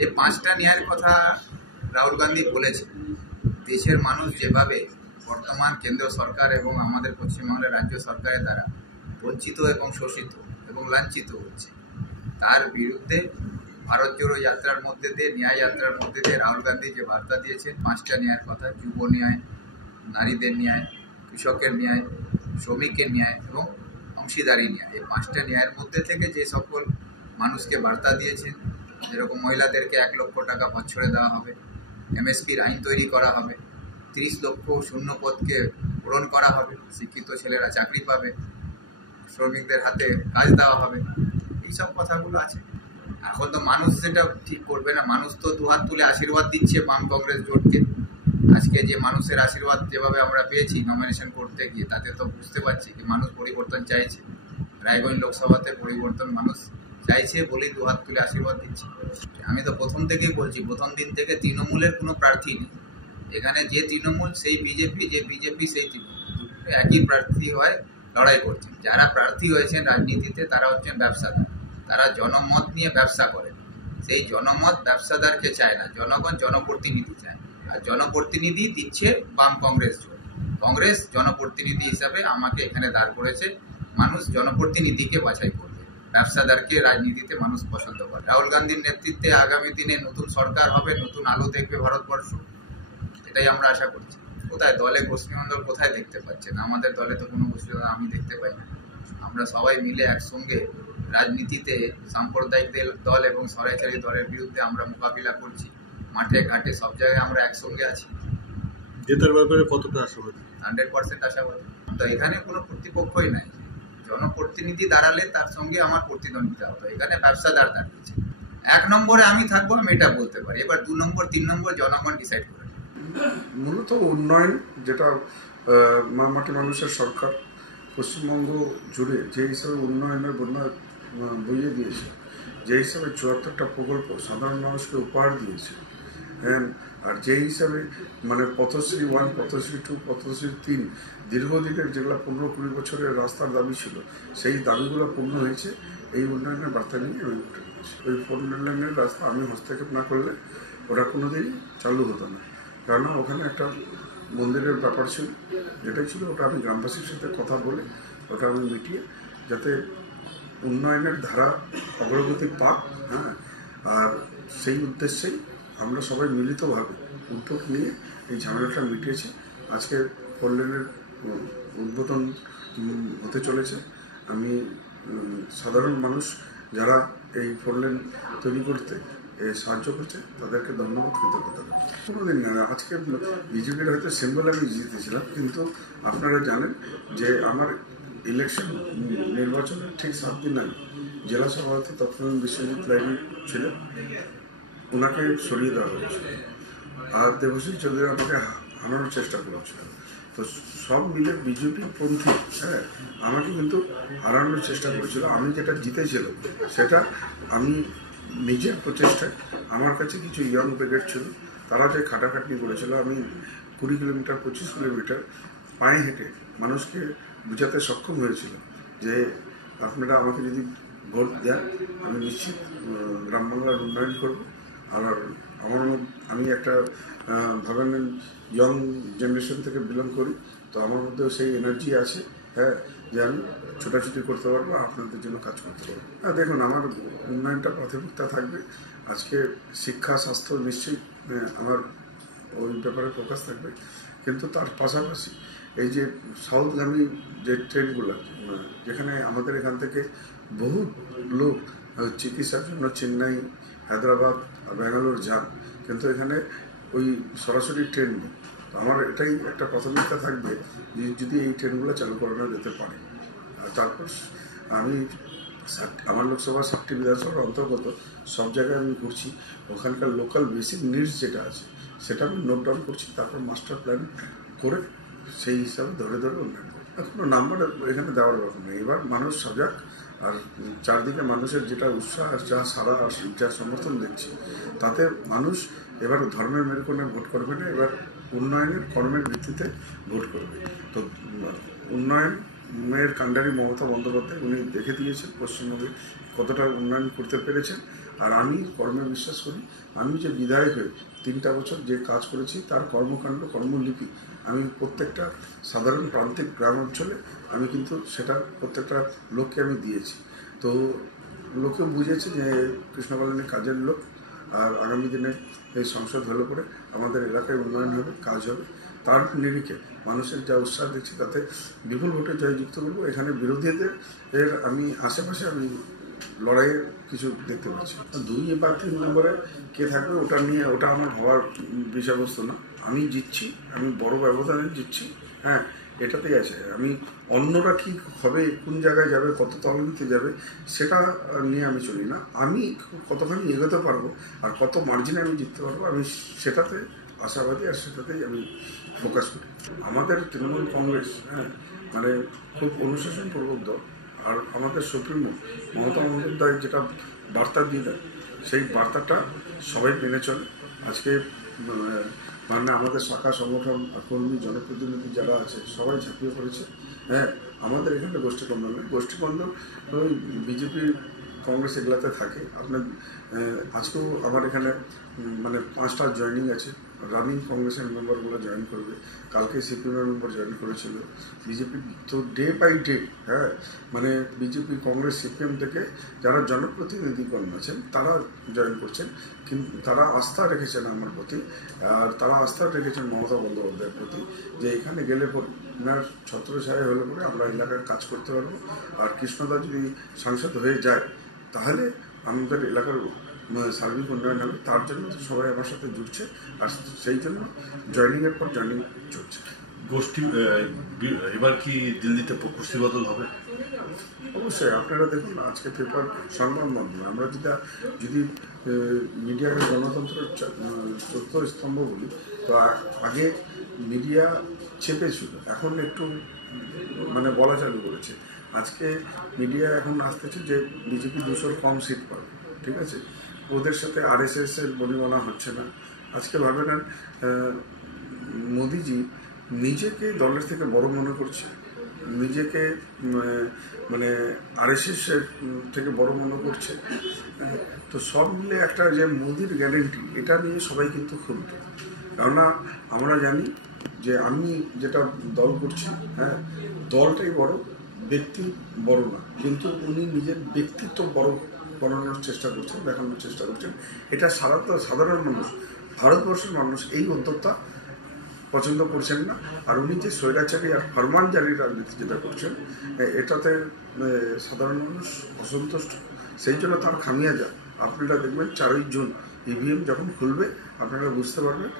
যে 5টা ন্যায়ের কথা রাহুল গান্ধী বলেছে, দেশের মানুষ যেভাবে বর্তমান কেন্দ্র সরকার এবং আমাদের পশ্চিমবঙ্গের রাজ্য সরকারের দ্বারা বঞ্চিত এবং শোষিত এবং লাঞ্ছিত হচ্ছে, তার বিরুদ্ধে ভারত জোড়ো যাত্রার মধ্যে দিয়ে, ন্যায় যাত্রার মধ্যে দিয়ে রাহুল গান্ধী যে বার্তা দিয়েছেন 5টা ন্যায়ের কথা, যুব ন্যায়, নারীদের ন্যায়, কৃষকের ন্যায়, শ্রমিকের ন্যায় এবং অংশীদারি ন্যায়, এই 5টা ন্যায়ের মধ্যে থেকে যে সকল মানুষকে বার্তা দিয়েছেন, যেরকম মহিলাদেরকে 1 লক্ষ টাকা বছরে দেওয়া হবে, এমএসপির আইন তৈরি করা হবে, 30 লক্ষ শূন্য পদকে পূরণ করা হবে, শিক্ষিত ছেলেরা চাকরি পাবে, শ্রমিকদের হাতে কাজ দেওয়া হবে, এইসব কথাগুলো আছে। এখন তো মানুষ সেটা ঠিক করবে না, মানুষ তো দুহাত তুলে আশীর্বাদ দিচ্ছে বাম কংগ্রেস জোটকে। আজকে যে মানুষের আশীর্বাদ যেভাবে আমরা পেয়েছি নমিনেশন করতে গিয়ে, তাতে তো বুঝতে পারছি যে মানুষ পরিবর্তন চাইছে। রায়গঞ্জ লোকসভাতে পরিবর্তন মানুষ চাইছে বলেই দুহাত তুলে আশীর্বাদ দিচ্ছে। আমি তো প্রথম থেকেই বলছি, প্রথম দিন থেকে তৃণমূলের কোনো প্রার্থী নেই এখানে। যে তৃণমূল সেই বিজেপি, যে বিজেপি সেই তৃণমূল, একই প্রার্থী হয় লড়াই করছেন। যারা প্রার্থী হয়েছেন রাজনীতিতে তারা হচ্ছেন ব্যবসাদার, তারা জনমত নিয়ে ব্যবসা করেন। সেই জনমত ব্যবসাদারকে চায় না, জনগণ জনপ্রতিনিধি চায়। আর জনপ্রতিনিধি দিচ্ছে বাম কংগ্রেস জোট। কংগ্রেস জনপ্রতিনিধি হিসাবে আমাকে এখানে দাঁড় করেছে, মানুষ জনপ্রতিনিধিকে বাছাই করবে, ব্যবসাদারকে রাজনীতিতে মানুষ পছন্দ করে। রাহুল গান্ধীর নেতৃত্বে আগামী দিনে নতুন সরকার হবে, নতুন আলো দেখবে ভারতবর্ষ, এটাই আমরা আশা করছি। কোথায় দলে গোষ্ঠীমণ্ডল কোথায় দেখতে পাচ্ছেন? আমাদের দলে তো কোনো গোষ্ঠীমণ্ডল আমি দেখতে পাই না। আমরা সবাই মিলে একসঙ্গে রাজনীতিতে সাম্প্রদায়িক দল এবং স্বৈরাচারী দলের বিরুদ্ধে আমরা মোকাবিলা করছি। মাঠে ঘাটে সব জায়গায় আমরা একসঙ্গে আছি। জেতার ব্যাপারে কতটা আশাবাদী? 100% আশাবাদী। তো এখানে কোনো প্রতিপক্ষই নাই, জনপ্রতিনিধি দাঁড়ালে তার সঙ্গে আমার প্রতিদ্বন্দ্বিতা হতো। এখানে ব্যবসাদার দাঁড়িয়েছে। 1 নম্বরে আমি থাকবো, আমি এটা বলতে পারি। এবার 2 নম্বর 3 নম্বর জনগণ ডিসাইড করে। মূলত উন্নয়ন, যেটা মাটি মানুষের সরকার পশ্চিমবঙ্গ জুড়ে যে হিসাবে উন্নয়নের বন্যা বইয়ে দিয়েছে, যে হিসাবে 74টা প্রকল্প সাধারণ মানুষকে উপহার দিয়েছে, আর যে হিসাবে মানে পথশ্রী 1, পথশ্রী 2, পথশ্রী 3 দীর্ঘদিনের যেগুলো 15-20 বছরের রাস্তার দাবি ছিল, সেই দাবিগুলো পূর্ণ হয়েছে। এই উন্নয়নের বার্তা নিয়ে আমি উঠে গেছি। ওই 4 লেনের রাস্তা আমি হস্তক্ষেপ না করলে ওটা কোনোদিনই চালু হতো না। কেননা ওখানে একটা মন্দিরের ব্যাপার ছিল, যেটাই ছিল ওটা আমি গ্রামবাসীর সাথে কথা বলে ওটা আমি মিটিয়ে, যাতে উন্নয়নের ধারা অগ্রগতি পাক। আর সেই উদ্দেশ্যেই আমরা সবাই মিলিতভাবে উদ্যোগ নিয়ে এই ঝামেলাটা মিটিয়েছি। আজকে 4 লেনের উদ্বোধন হতে চলেছে। আমি সাধারণ মানুষ যারা এই 4 লেন তৈরি করতে সাহায্য করছে তাদেরকে ধন্যবাদ, কৃতজ্ঞতা। কোনোদিন না, আজকে বিজেপির হয়তো সিম্বল আমি জিতেছিলাম, কিন্তু আপনারা জানেন যে আমার ইলেকশন নির্বাচনের ঠিক 7 দিন আগে জেলা সভাপতি তৎকালীন বিশ্বজিৎ লাইব্রেরি ছিলেন, ওনাকে সরিয়ে দেওয়া হয়েছিল। আর দেবশ্রী চৌধুরী আমাকে হারানোর চেষ্টা করেছিল। তো সব মিলে বিজেপি পন্থী আমাকে কিন্তু হারানোর চেষ্টা করেছিল। আমি যেটা জিতেছিলাম সেটা আমি নিজের প্রচেষ্টায়, আমার কাছে কিছু ইয়ং ব্রিগেড ছিল, তারা যে খাটাখাটনি করেছিল, আমি 20 কিলোমিটার 25 কিলোমিটার পায়ে হেঁটে মানুষকে বোঝাতে সক্ষম হয়েছিল যে আপনারা আমাকে যদি ভোট দেন আমি নিশ্চিত গ্রাম বাংলার উন্নয়ন করব। আর আমি একটা ভাবেন ইয়ং জেনারেশন থেকে বিলং করি, তো আমার মধ্যেও সেই এনার্জি আছে যে আমি ছোটাছুটি করতে পারবো, আপনাদের জন্য কাজ করতে পারবো। দেখুন, আমার উন্নয়নটা প্রাথমিকতা থাকবে। আজকে শিক্ষা, স্বাস্থ্য নিশ্চয়ই আমার ওই ব্যাপারে ফোকাস থাকবে, কিন্তু তার পাশাপাশি এই যে সাউথগামী যে ট্রেনগুলো, যেখানে আমাদের এখান থেকে বহু লোক চিকিৎসার জন্য চেন্নাই, হায়দ্রাবাদ আর ব্যাঙ্গালোর যান, কিন্তু এখানে ওই সরাসরি ট্রেন নেই। তো আমার এটাই একটা প্রাথমিকতা থাকবে যে যদি এই ট্রেনগুলো চালু করানো যেতে পারে। আর তারপর আমি আমার লোকসভা 7টি বিধানসভার অন্তর্গত সব জায়গায় আমি ঘুরছি, ওখানকার লোকাল বেসিক নিডস যেটা আছে সেটা আমি নোট ডাউন করছি, তারপর মাস্টার প্ল্যান করে সেই হিসাবে ধরে ধরে উন্নয়ন করি। কোনো নাম্বার এখানে দেওয়ার ব্যাপার নেই। এবার মানুষ সজাগ, আর চারদিকে মানুষের যেটা উৎসাহ, যা সারা যা সমর্থন দেখছি, তাতে মানুষ এবার ধর্মের মেরুকরণে ভোট করবে না, এবার উন্নয়নের কর্মের ভিত্তিতে ভোট করবে। তো উন্নয়ন মেয়ের কাণ্ডারি মমতা বন্দ্যোপাধ্যায়, উনি দেখে দিয়েছেন পশ্চিমবঙ্গে কতটা উন্নয়ন করতে পেরেছেন। আর আমি কর্মে বিশ্বাস করি। আমি যে বিধায়ক হয়ে 3টা বছর যে কাজ করেছি তার কর্মকাণ্ড কর্মলিপি আমি প্রত্যেকটা সাধারণ প্রান্তিক গ্রাম অঞ্চলে আমি কিন্তু সেটা প্রত্যেকটা লোককে আমি দিয়েছি। তো লোকেও বুঝেছে যে কৃষ্ণকল্যাণী কাজের লোক। আর আগামী দিনে এই সংসদ হলে পরে আমাদের এলাকায় উন্নয়ন হবে, কাজ হবে। তার নিরিখে মানুষের যা উৎসাহ দেখছি তাতে বিপুল ভোটে জয়যুক্ত করবো। এখানে বিরোধীদের আমি আশেপাশে আমি লড়াইয়ের কিছু দেখতে পাচ্ছি। 2 বা 3 নম্বরে কে থাকবে ওটা আমার হওয়ার বিষয়বস্তু না। আমি জিতছি, আমি বড় ব্যবধানে জিতছি। হ্যাঁ, এটাতেই আছে। আমি অন্যরা কি হবে, কোন জায়গায় যাবে, কত তলানিতে যাবে সেটা নিয়ে আমি চলি না। আমি কতখানি এগোতে পারবো আর কত মার্জিনে আমি জিততে পারবো আমি সেটাতে আশাবাদী, আর সেটাতেই আমি ফোকাস করি। আমাদের তৃণমূল কংগ্রেস মানে খুব অনুশাসনপূর্বক দল। আর আমাদের সুপ্রিমো মমতা বন্দ্যোপাধ্যায় যেটা বার্তা দিয়ে দেয় সেই বার্তাটা সবাই মেনে চলে। আজকে মানে আমাদের শাখা সংগঠন কর্মী জনপ্রতিনিধি যারা আছে সবাই ঝাঁপিয়ে পড়েছে। আমাদের এখানে গোষ্ঠীকন্দল নেই। গোষ্ঠীকন্দল ওই বিজেপি কংগ্রেস এগুলাতে থাকে। আপনার আজকেও আমার এখানে মানে 5টা জয়েনিং আছে। রানিং কংগ্রেসের মেম্বারগুলো জয়েন করবে। কালকে সিপিএমের মেম্বার জয়েন করেছিল। বিজেপি তো ডে বাই ডে মানে বিজেপি কংগ্রেস সিপিএম থেকে যারা জনপ্রতিনিধিগণ আছেন তারা জয়েন করছেন। কিন্তু তারা আস্থা রেখেছেন আমার প্রতি, আর তারা আস্থা রেখেছেন মমতা বন্দ্যোপাধ্যায়ের প্রতি যে এখানে গেলে পরে ওনার ছত্রছায়া হলে পরে আমরা এলাকায় কাজ করতে পারবো। আর কৃষ্ণদা যদি সাংসদ হয়ে যায় তাহলে আমাদের এলাকার সার্বিক উন্নয়ন হবে। তার জন্য সবাই আমার সাথে জুড়ছে, আর সেই জন্য জয়েনিংয়ের পর জয়েনিং চলছে। গোষ্ঠী এবার কি দিল্লিতে গোষ্ঠী বদল হবে? অবশ্যই আপনারা দেখুন আজকে পেপার সংবাদ মাধ্যমে আমরা যদি মিডিয়াকে গণতন্ত্রের চতুর্থ স্তম্ভ বলি, তো আগে মিডিয়া চেপে ছিল, এখন একটু মানে বলা চালু করেছে। আজকে মিডিয়া এখন আসতেছে যে বিজেপি 200 কম সিট পাবে, ঠিক আছে। ওদের সাথে RSS এর বনিবনা হচ্ছে না। আজকে ভাবে নেন মোদিজি নিজেকে দলের থেকে বড় মনে করছে, নিজেকে মানে RSS এর থেকে বড় মনে করছে। তো সব মিলে একটা যে মোদির গ্যারেন্টি, এটা নিয়ে সবাই কিন্তু ক্ষুব্ধ। কেননা আমরা জানি যে আমি যেটা দল করছি, দলটাই বড়, ব্যক্তি বড় না। কিন্তু উনি নিজের ব্যক্তিত্ব বড় বানানোর চেষ্টা করছেন, দেখানোর চেষ্টা করছেন। এটা সাধারণ মানুষ, ভারতবর্ষের মানুষ এই উদ্যোক্তা পছন্দ করছেন না। আর উনি যে স্বৈরাচারী আর ফরমানজারি রাজনীতি যেটা করছেন, এটাতে সাধারণ মানুষ অসন্তুষ্ট। সেই জন্য তার খামিয়াজা আপনারা দেখবেন 4ই জুন EVM যখন খুলবে আপনারা বুঝতে পারবেন।